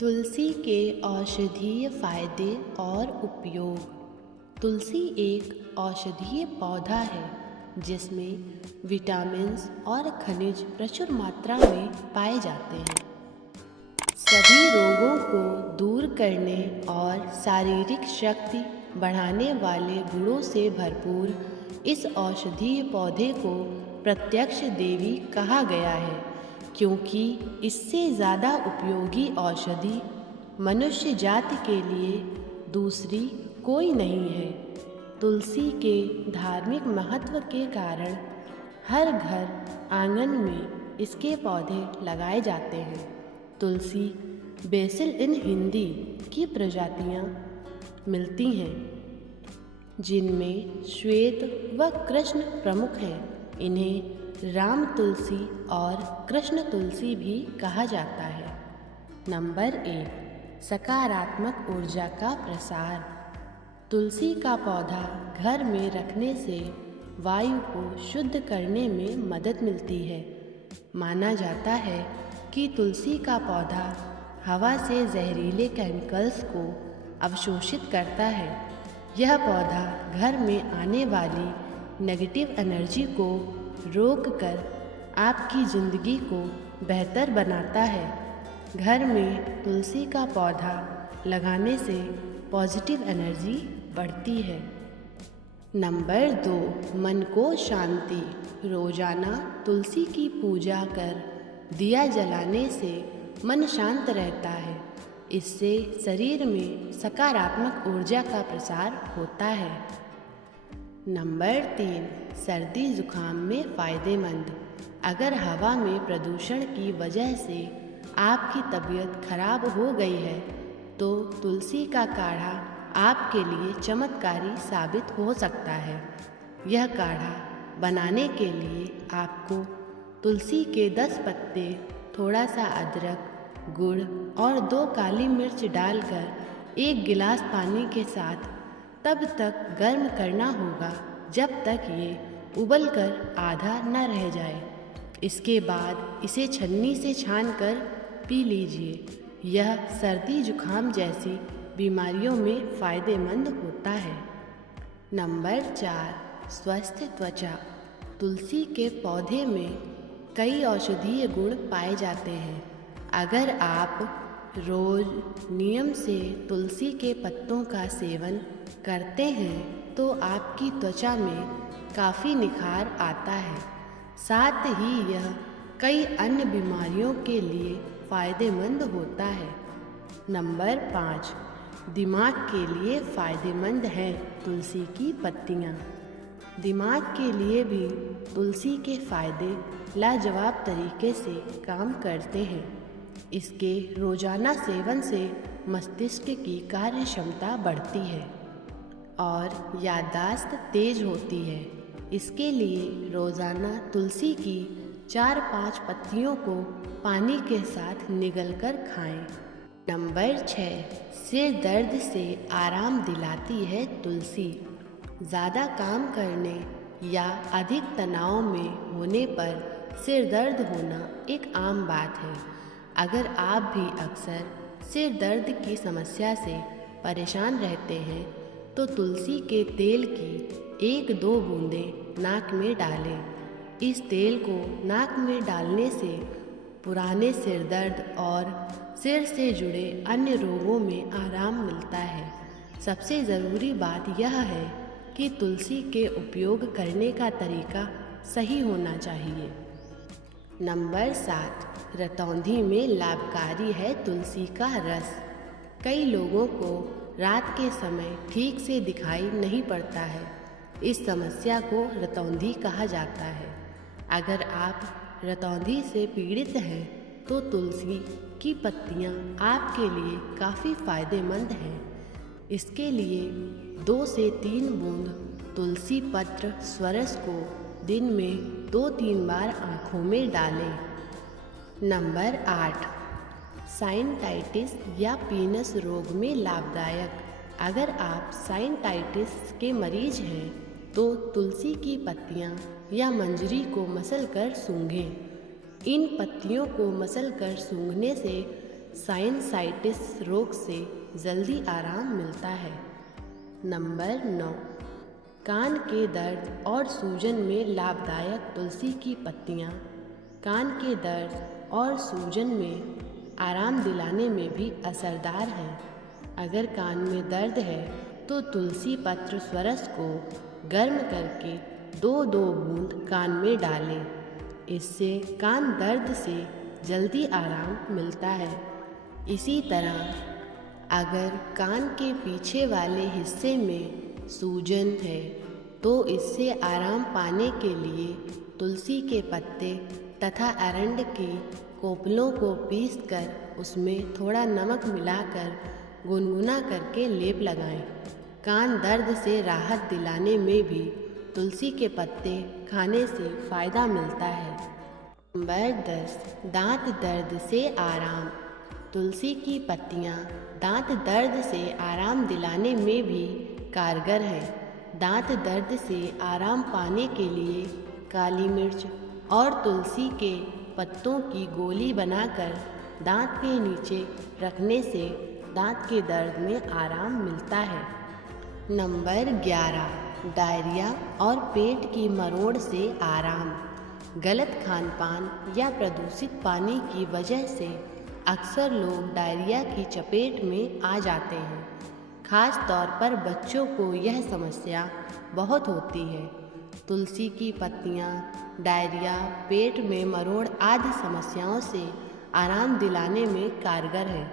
तुलसी के औषधीय फायदे और उपयोग। तुलसी एक औषधीय पौधा है जिसमें विटामिन्स और खनिज प्रचुर मात्रा में पाए जाते हैं। सभी रोगों को दूर करने और शारीरिक शक्ति बढ़ाने वाले गुणों से भरपूर इस औषधीय पौधे को प्रत्यक्ष देवी कहा गया है, क्योंकि इससे ज़्यादा उपयोगी औषधि मनुष्य जाति के लिए दूसरी कोई नहीं है। तुलसी के धार्मिक महत्व के कारण हर घर आंगन में इसके पौधे लगाए जाते हैं। तुलसी बेसिल इन हिंदी की प्रजातियां मिलती हैं, जिनमें श्वेत व कृष्ण प्रमुख हैं। इन्हें राम तुलसी और कृष्ण तुलसी भी कहा जाता है। नंबर 1, सकारात्मक ऊर्जा का प्रसार। तुलसी का पौधा घर में रखने से वायु को शुद्ध करने में मदद मिलती है। माना जाता है कि तुलसी का पौधा हवा से जहरीले केमिकल्स को अवशोषित करता है। यह पौधा घर में आने वाली नेगेटिव एनर्जी को रोककर आपकी ज़िंदगी को बेहतर बनाता है। घर में तुलसी का पौधा लगाने से पॉजिटिव एनर्जी बढ़ती है। नंबर 2, मन को शांति। रोजाना तुलसी की पूजा कर दिया जलाने से मन शांत रहता है। इससे शरीर में सकारात्मक ऊर्जा का प्रसार होता है। नंबर 3, सर्दी जुकाम में फ़ायदेमंद। अगर हवा में प्रदूषण की वजह से आपकी तबीयत खराब हो गई है तो तुलसी का काढ़ा आपके लिए चमत्कारी साबित हो सकता है। यह काढ़ा बनाने के लिए आपको तुलसी के 10 पत्ते, थोड़ा सा अदरक, गुड़ और 2 काली मिर्च डालकर 1 गिलास पानी के साथ तब तक गर्म करना होगा जब तक ये उबलकर आधा न रह जाए। इसके बाद इसे छन्नी से छानकर पी लीजिए। यह सर्दी जुकाम जैसी बीमारियों में फ़ायदेमंद होता है। नंबर 4, स्वस्थ त्वचा। तुलसी के पौधे में कई औषधीय गुण पाए जाते हैं। अगर आप रोज़ नियम से तुलसी के पत्तों का सेवन करते हैं तो आपकी त्वचा में काफ़ी निखार आता है। साथ ही यह कई अन्य बीमारियों के लिए फ़ायदेमंद होता है। नंबर 5, दिमाग के लिए फ़ायदेमंद है तुलसी की पत्तियाँ। दिमाग के लिए भी तुलसी के फ़ायदे लाजवाब तरीके से काम करते हैं। इसके रोज़ाना सेवन से मस्तिष्क की कार्य क्षमता बढ़ती है और याददाश्त तेज होती है। इसके लिए रोज़ाना तुलसी की 4-5 पत्तियों को पानी के साथ निगलकर खाएं। नंबर 6, सिर दर्द से आराम दिलाती है तुलसी। ज़्यादा काम करने या अधिक तनाव में होने पर सिर दर्द होना एक आम बात है। अगर आप भी अक्सर सिर दर्द की समस्या से परेशान रहते हैं तो तुलसी के तेल की 1-2 बूंदें नाक में डालें। इस तेल को नाक में डालने से पुराने सिर दर्द और सिर से जुड़े अन्य रोगों में आराम मिलता है। सबसे ज़रूरी बात यह है कि तुलसी के उपयोग करने का तरीका सही होना चाहिए। नंबर 7, रतौंधी में लाभकारी है तुलसी का रस। कई लोगों को रात के समय ठीक से दिखाई नहीं पड़ता है। इस समस्या को रतौंधी कहा जाता है। अगर आप रतौंधी से पीड़ित हैं तो तुलसी की पत्तियां आपके लिए काफ़ी फ़ायदेमंद हैं। इसके लिए 2 से 3 बूंद तुलसी पत्र स्वरस को दिन में 2-3 बार आँखों में डालें। नंबर 8, साइनटाइटिस या पीनस रोग में लाभदायक। अगर आप साइनटाइटिस के मरीज हैं तो तुलसी की पत्तियां या मंजरी को मसलकर सूंघें। इन पत्तियों को मसलकर सूंघने से साइनसाइटिस रोग से जल्दी आराम मिलता है। नंबर 9, कान के दर्द और सूजन में लाभदायक तुलसी की पत्तियाँ कान के दर्द और सूजन में आराम दिलाने में भी असरदार हैं। अगर कान में दर्द है तो तुलसी पत्र स्वरस को गर्म करके 2-2 बूंद कान में डालें। इससे कान दर्द से जल्दी आराम मिलता है। इसी तरह अगर कान के पीछे वाले हिस्से में सूजन है तो इससे आराम पाने के लिए तुलसी के पत्ते तथा अरंड के कोपलों को पीसकर उसमें थोड़ा नमक मिलाकर गुनगुना करके लेप लगाएं। कान दर्द से राहत दिलाने में भी तुलसी के पत्ते खाने से फ़ायदा मिलता है। नंबर 10, दांत दर्द से आराम। तुलसी की पत्तियाँ दांत दर्द से आराम दिलाने में भी कारगर हैं। दांत दर्द से आराम पाने के लिए काली मिर्च और तुलसी के पत्तों की गोली बनाकर दांत के नीचे रखने से दांत के दर्द में आराम मिलता है। नंबर 11, डायरिया और पेट की मरोड़ से आराम। गलत खानपान या प्रदूषित पानी की वजह से अक्सर लोग डायरिया की चपेट में आ जाते हैं। खास तौर पर बच्चों को यह समस्या बहुत होती है। तुलसी की पत्तियाँ डायरिया, पेट में मरोड़ आदि समस्याओं से आराम दिलाने में कारगर हैं।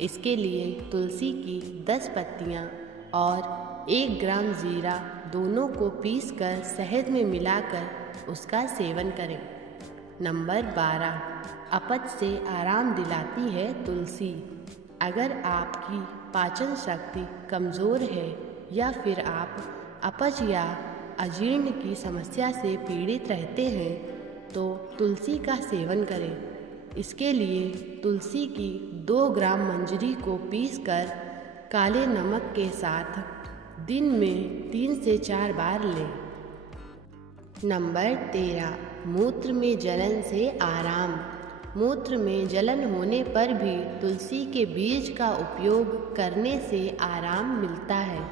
इसके लिए तुलसी की 10 पत्तियाँ और 1 ग्राम जीरा दोनों को पीसकर शहद में मिलाकर उसका सेवन करें। नंबर 12, अपच से आराम दिलाती है तुलसी। अगर आपकी पाचन शक्ति कमज़ोर है या फिर आप अपच या अजीर्ण की समस्या से पीड़ित रहते हैं तो तुलसी का सेवन करें। इसके लिए तुलसी की 2 ग्राम मंजरी को पीसकर काले नमक के साथ दिन में 3 से 4 बार लें। नंबर 13, मूत्र में जलन से आराम। मूत्र में जलन होने पर भी तुलसी के बीज का उपयोग करने से आराम मिलता है।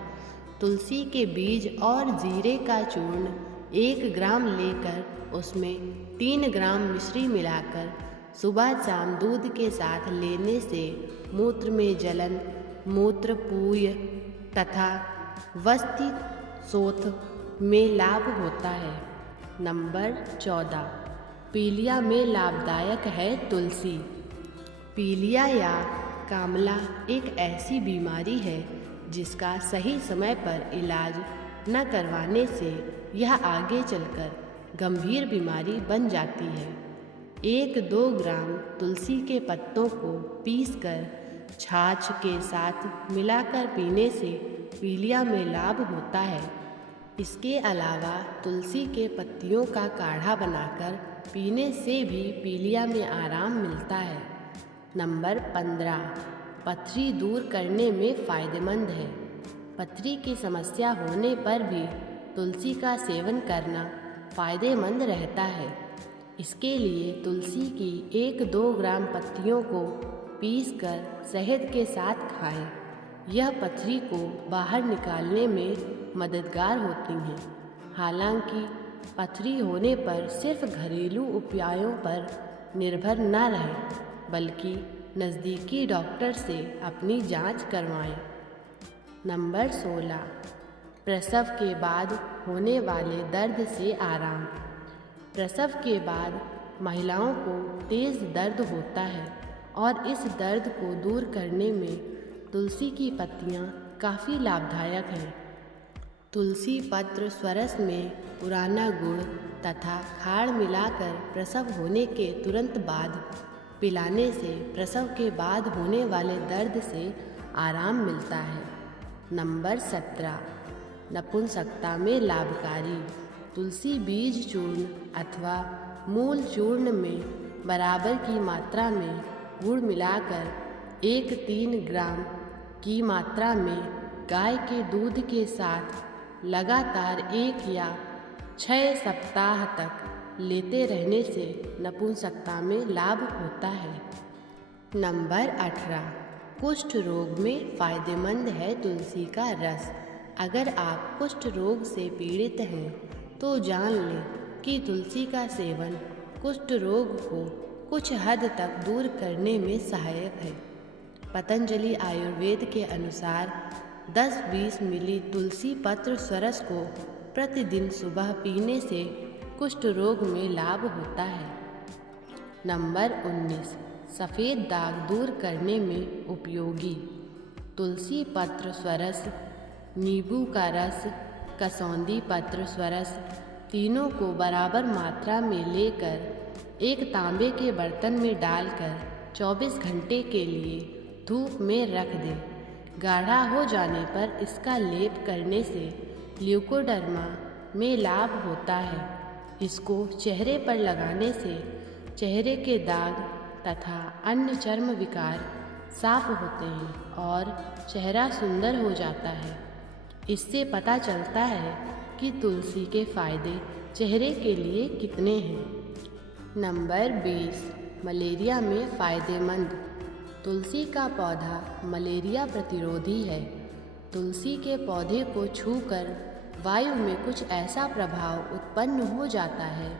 तुलसी के बीज और जीरे का चूर्ण 1 ग्राम लेकर उसमें 3 ग्राम मिश्री मिलाकर सुबह शाम दूध के साथ लेने से मूत्र में जलन, मूत्रपूय तथा वस्ति शोथ में लाभ होता है। नंबर 14, पीलिया में लाभदायक है तुलसी। पीलिया या कामला एक ऐसी बीमारी है जिसका सही समय पर इलाज न करवाने से यह आगे चलकर गंभीर बीमारी बन जाती है। 1-2 ग्राम तुलसी के पत्तों को पीसकर छाछ के साथ मिलाकर पीने से पीलिया में लाभ होता है। इसके अलावा तुलसी के पत्तियों का काढ़ा बनाकर पीने से भी पीलिया में आराम मिलता है। नंबर 15, पथरी दूर करने में फ़ायदेमंद है। पथरी की समस्या होने पर भी तुलसी का सेवन करना फ़ायदेमंद रहता है। इसके लिए तुलसी की 1-2 ग्राम पत्तियों को पीसकर शहद के साथ खाएं। यह पथरी को बाहर निकालने में मददगार होती हैं। हालांकि पथरी होने पर सिर्फ घरेलू उपायों पर निर्भर न रहें, बल्कि नज़दीकी डॉक्टर से अपनी जांच करवाएं। नंबर 16, प्रसव के बाद होने वाले दर्द से आराम। प्रसव के बाद महिलाओं को तेज़ दर्द होता है और इस दर्द को दूर करने में तुलसी की पत्तियाँ काफ़ी लाभदायक हैं। तुलसी पत्र स्वरस में पुराना गुड़ तथा खाड़ मिलाकर प्रसव होने के तुरंत बाद पिलाने से प्रसव के बाद होने वाले दर्द से आराम मिलता है। नंबर 17, नपुंसकता में लाभकारी। तुलसी बीज चूर्ण अथवा मूल चूर्ण में बराबर की मात्रा में गुड़ मिलाकर 1-3 ग्राम की मात्रा में गाय के दूध के साथ लगातार 1 या 6 सप्ताह तक लेते रहने से नपुंसकता में लाभ होता है। नंबर 18, कुष्ठ रोग में फ़ायदेमंद है तुलसी का रस। अगर आप कुष्ठ रोग से पीड़ित हैं तो जान लें कि तुलसी का सेवन कुष्ठ रोग को कुछ हद तक दूर करने में सहायक है। पतंजलि आयुर्वेद के अनुसार 10-20 मिली तुलसी पत्र सरस को प्रतिदिन सुबह पीने से कुष्ठ रोग में लाभ होता है। नंबर 19, सफ़ेद दाग दूर करने में उपयोगी। तुलसी पत्र स्वरस, नींबू का रस, कसौंदी पत्र स्वरस तीनों को बराबर मात्रा में लेकर एक तांबे के बर्तन में डालकर 24 घंटे के लिए धूप में रख दें। गाढ़ा हो जाने पर इसका लेप करने से ल्यूकोडर्मा में लाभ होता है। इसको चेहरे पर लगाने से चेहरे के दाग तथा अन्य चर्म विकार साफ होते हैं और चेहरा सुंदर हो जाता है। इससे पता चलता है कि तुलसी के फायदे चेहरे के लिए कितने हैं। नंबर 20, मलेरिया में फ़ायदेमंद। तुलसी का पौधा मलेरिया प्रतिरोधी है। तुलसी के पौधे को छूकर वायु में कुछ ऐसा प्रभाव उत्पन्न हो जाता है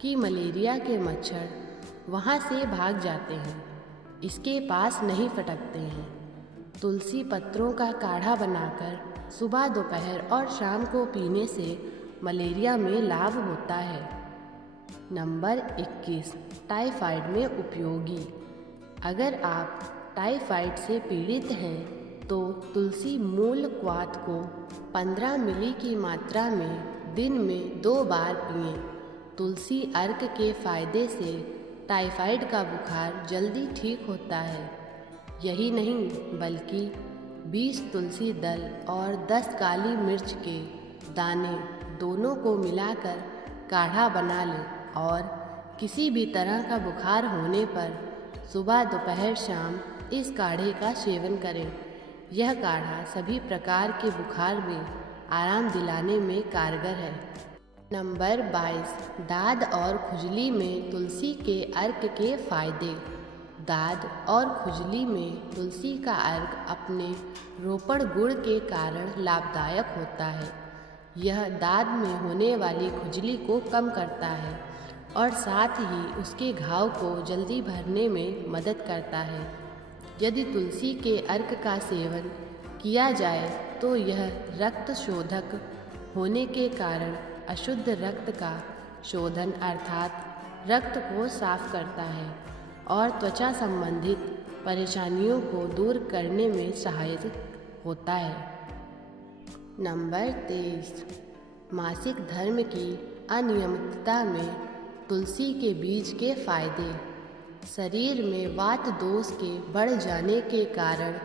कि मलेरिया के मच्छर वहाँ से भाग जाते हैं, इसके पास नहीं फटकते हैं। तुलसी पत्रों का काढ़ा बनाकर सुबह, दोपहर और शाम को पीने से मलेरिया में लाभ होता है। नंबर 21, टाइफाइड में उपयोगी। अगर आप टाइफाइड से पीड़ित हैं तो तुलसी मूल क्वाथ को 15 मिली की मात्रा में दिन में 2 बार पिएं। तुलसी अर्क के फायदे से टाइफाइड का बुखार जल्दी ठीक होता है। यही नहीं बल्कि 20 तुलसी दल और 10 काली मिर्च के दाने दोनों को मिलाकर काढ़ा बना लें और किसी भी तरह का बुखार होने पर सुबह, दोपहर, शाम इस काढ़े का सेवन करें। यह काढ़ा सभी प्रकार के बुखार में आराम दिलाने में कारगर है। नंबर 22, दाद और खुजली में तुलसी के अर्क के फायदे। दाद और खुजली में तुलसी का अर्क अपने रोपण गुण के कारण लाभदायक होता है। यह दाद में होने वाली खुजली को कम करता है और साथ ही उसके घाव को जल्दी भरने में मदद करता है। यदि तुलसी के अर्क का सेवन किया जाए तो यह रक्त शोधक होने के कारण अशुद्ध रक्त का शोधन अर्थात रक्त को साफ करता है और त्वचा संबंधित परेशानियों को दूर करने में सहायक होता है। नंबर 23, मासिक धर्म की अनियमितता में तुलसी के बीज के फायदे। शरीर में वात दोष के बढ़ जाने के कारण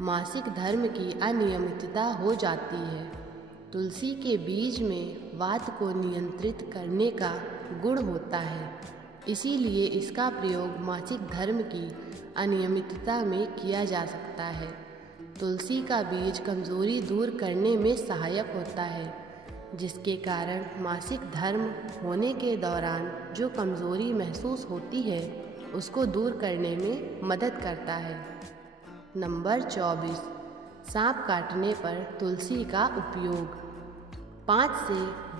मासिक धर्म की अनियमितता हो जाती है। तुलसी के बीज में वात को नियंत्रित करने का गुण होता है, इसीलिए इसका प्रयोग मासिक धर्म की अनियमितता में किया जा सकता है। तुलसी का बीज कमज़ोरी दूर करने में सहायक होता है, जिसके कारण मासिक धर्म होने के दौरान जो कमज़ोरी महसूस होती है उसको दूर करने में मदद करता है। नंबर 24, सांप काटने पर तुलसी का उपयोग। 5 से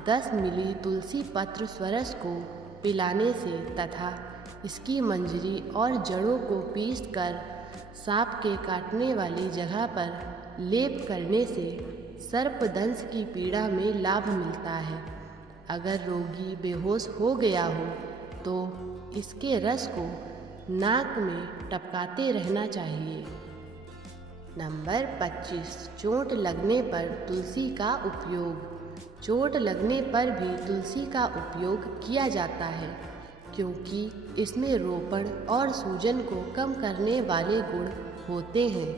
10 मिली तुलसी पत्र स्वरस को पिलाने से तथा इसकी मंजरी और जड़ों को पीसकर सांप के काटने वाली जगह पर लेप करने से सर्पदंश की पीड़ा में लाभ मिलता है। अगर रोगी बेहोश हो गया हो तो इसके रस को नाक में टपकाते रहना चाहिए। नंबर 25, चोट लगने पर तुलसी का उपयोग। चोट लगने पर भी तुलसी का उपयोग किया जाता है क्योंकि इसमें रोपण और सूजन को कम करने वाले गुण होते हैं।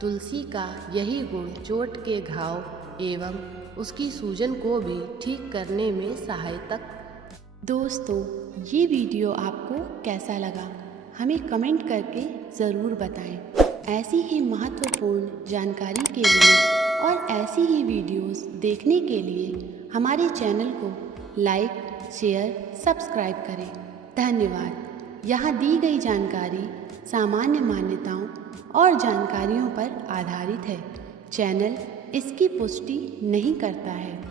तुलसी का यही गुण चोट के घाव एवं उसकी सूजन को भी ठीक करने में सहायक। दोस्तों, ये वीडियो आपको कैसा लगा हमें कमेंट करके ज़रूर बताएं। ऐसी ही महत्वपूर्ण जानकारी के लिए और ऐसी ही वीडियोस देखने के लिए हमारे चैनल को लाइक, शेयर, सब्सक्राइब करें। धन्यवाद। यहाँ दी गई जानकारी सामान्य मान्यताओं और जानकारियों पर आधारित है। चैनल इसकी पुष्टि नहीं करता है।